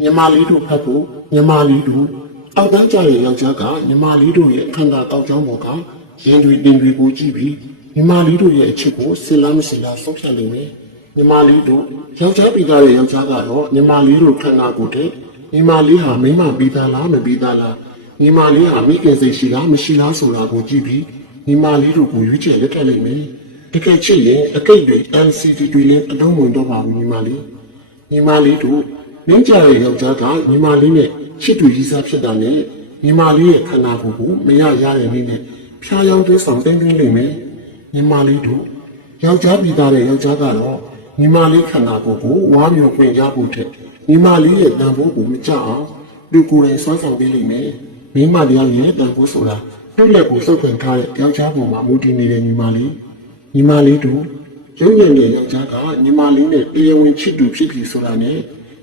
ညီမလေးတို့ဖတ်ဖို့ညီမလေးတို့အောက်တန်းကြရဲ့ယောက်ျားကညီမလေးတို့ရဲ့အခမ်းအနားတောက်ကြောင်းပေါ်ကရင်တွေတင်တွေကိုကြည့်ပြီးညီမလေးတို့ရဲ့အချစ်ကိုစင်လားမရှိလားဆုံးဖြတ်လိမ့်မယ်ညီမလေးတို့ယောက်ျားပြီးသားရဲ့ယောက်ျားကတော့ညီမလေးတို့ခန္ဓာကိုယ်တဲ့ညီမလေးဟာမိန်းမပြီးသားလားမပြီးသားလားညီမလေးဟာမိခင်စိတ်ရှိလားမရှိလားဆိုတာကိုကြည့်ပြီးညီမလေးတို့ကိုရွေးချယ်လက်ထပ်လိမ့်မယ်တကယ်ချစ်ရင်အကိတ်တွေ LCD တွေလည်းအလုံးဝင်တော့ပါဘူးညီမလေးညီမလေးတို့ မင်းကြရဲ့ယောက်ျားကညီမလေးနဲ့ချစ်သူကြီးစားဖြစ်တာနဲ့ညီမလေးရဲ့ခန္ဓာကိုယ်ကိုမရရတဲ့နည်းနဲ့ဖျားယောင်းသွေးဆောင်တင်းတင်းလိမ့်မယ်ညီမလေးတို့ယောက်ျားပြီးသားတဲ့ယောက်ျားကတော့ညီမလေးခန္ဓာကိုယ်ကိုဝါမျောခွင့်ရဖို့ထက်ညီမလေးရဲ့တန်ဖိုးကိုမကြအောင်လူကိုယ်တိုင်ဆွမ်းဆောင်ပေးလိမ့်မယ်မိန်းမတရားရဲ့တန်ဖိုးဆိုတာသူ့လက်ကိုစုပ်ခွင်ထားတဲ့ယောက်ျားပေါ်မှာမူတည်နေတဲ့ညီမလေးညီမလေးတို့ရုပ်ရည်နဲ့ယောက်ျားကညီမလေးနဲ့တရားဝင်ချစ်သူဖြစ်ပြီဆိုတာနဲ့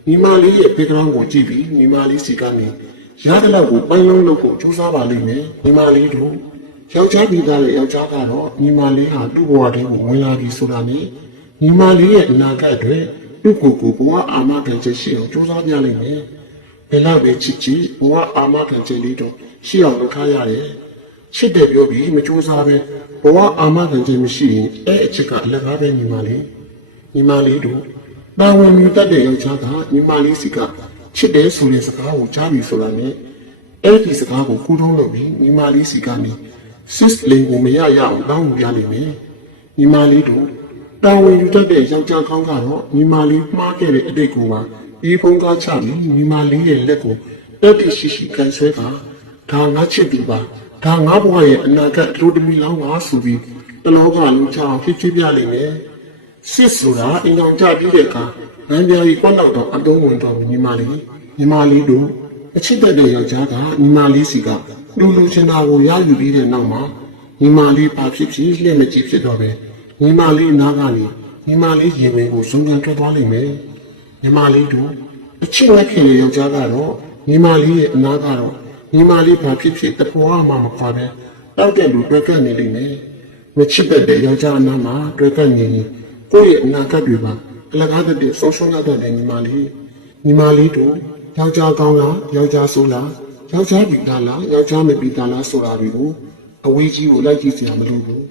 ညီမလေးရဲ့ background ကိုကြည့်ပြီးညီမလေးစီကနေရတဲ့လောက်ကိုပိုင်းလုံးလုပ်ဖို့ကြိုးစားပါလိမ့်မယ်ညီမလေးတို့ယောက်ျားပြီးသားတဲ့ယောက်ျားကတော့ညီမလေးဟာသူ့ဘဝတည်းကိုဝင်လာပြီဆိုတာနဲ့ညီမလေးရဲ့အနာဂတ်အတွက်သူ့ကိုယ်ကိုဘဝအာမခံချက်ရှိအောင်ကြိုးစားပြလိမ့်မယ်ဘယ်လောက်ပဲချစ်ချစ်ဘဝအာမခံချက်လေးတော့ရှိအောင်လုပ်ထားရတယ်ချစ်တယ်ပြောပြီးမကြိုးစားပဲဘဝအာမခံခြင်းမရှိရင်အဲ့အချစ်ကအလကားပဲညီမလေးညီမလေးတို့ တာဝန်ယူတတ်တဲ့ယောက်ျားကညီမလေးစီကချစ်တယ်ဆိုတဲ့စကားကိုကြားပြီဆိုတာနဲ့အဲ့ဒီစကားကိုကူးထုံးလုပ်ပြီးညီမလေးစီကနေ sis လင်ကိုမရရအောင်တောင်းရလိမ့်မယ်ညီမလေးတို့တာဝန်ယူတတ်တဲ့ယောက်ျားကောင်းကတော့ညီမလေးမှားခဲ့တဲ့အတိတ်ကိုပါဒီဖုန်းကားချပြီးညီမလေးရဲ့လက်ကိုတက်တိရှိရှိကန်ဆွဲပါဒါငါချစ်သူပါဒါငါဘဝရဲ့အနာဂတ်လူတမီလောင်းပါဆိုပြီးတလောကလုံးချအောင်ဖြစ်ဖြစ်ပြလိမ့်မယ် စစ်ဆိုတာအင်ကောင်ကြပြီးတဲ့အခါငန်းပြားကြီးကွက်တော့တော့အတုံးဝင်တော့ညီမလေးညီမလေးတို့အချစ်တတ်တဲ့ယောက်ျားကညီမလေးစီကလူလူချင်တာကိုရယူပြီးတဲ့နောက်မှာညီမလေးပါဖြစ်ဖြစ်လက်မကြည့်ဖြစ်တော့ပဲညီမလေးနားကနေညီမလေးရင်ဝင်ကိုဇုံကြံထွက်သွားလိမ့်မယ်ညီမလေးတို့အချစ်လက်ခင်တဲ့ယောက်ျားကတော့ညီမလေးရဲ့အနာကတော့ညီမလေးဘာဖြစ်ဖြစ်တပွားမှမခွာပဲတောက်တဲ့လူတွေ့ကပ်နေလိမ့်မယ်မချစ်တဲ့ယောက်ျားအနားမှာတွေ့ကပ်နေရင် ကိုယ့်ရဲ့အနာဂတ်တွေပါအလကားတဲ့ဆုံးရှုံးရတဲ့ညီမလေးညီမလေးတို့ယောက်ျားကောင်းလားယောက်ျားဆိုးလားယောက်ျားပြီးသားလားယောက်ျားမပြီးသားလားဆိုတာတွေကိုအဝေးကြီးကိုလိုက်ကြည့်စရာမလိုဘူး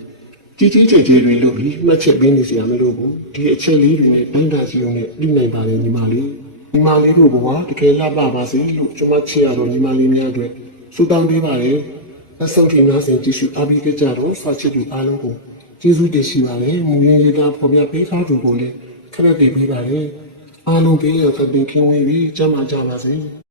ကြီးကြီးကျယ်ကျယ်တွေလို့ပြီးမှတ်ချက်ပေးနေစရာမလိုဘူးဒီအချက်လေးတွေနဲ့တိုင်းတာစီုံနဲ့ပြီးနိုင်ပါတယ်ညီမလေးညီမလေးတို့ဘဝတကယ်လှပပါစေလို့ကျွန်မချစ်ရတော့ညီမလေးများအတွက်ဆုတောင်းပေးပါတယ်။လက်ဆုံးထင်များစဉ်ကြည့်ရှုအားပေးကြတော့စာချစ်သူအားလုံးကို ကျေးဇူးတင်ရှိပါတယ်။မူရင်းရတာဖော်ပြပေးထားသူကိုလည်းခရက်တည်ပေးပါတယ်။အားလုံးပေးရသပင်ခင်ဝေးပြီးကြမ်းမာကြပါစေ။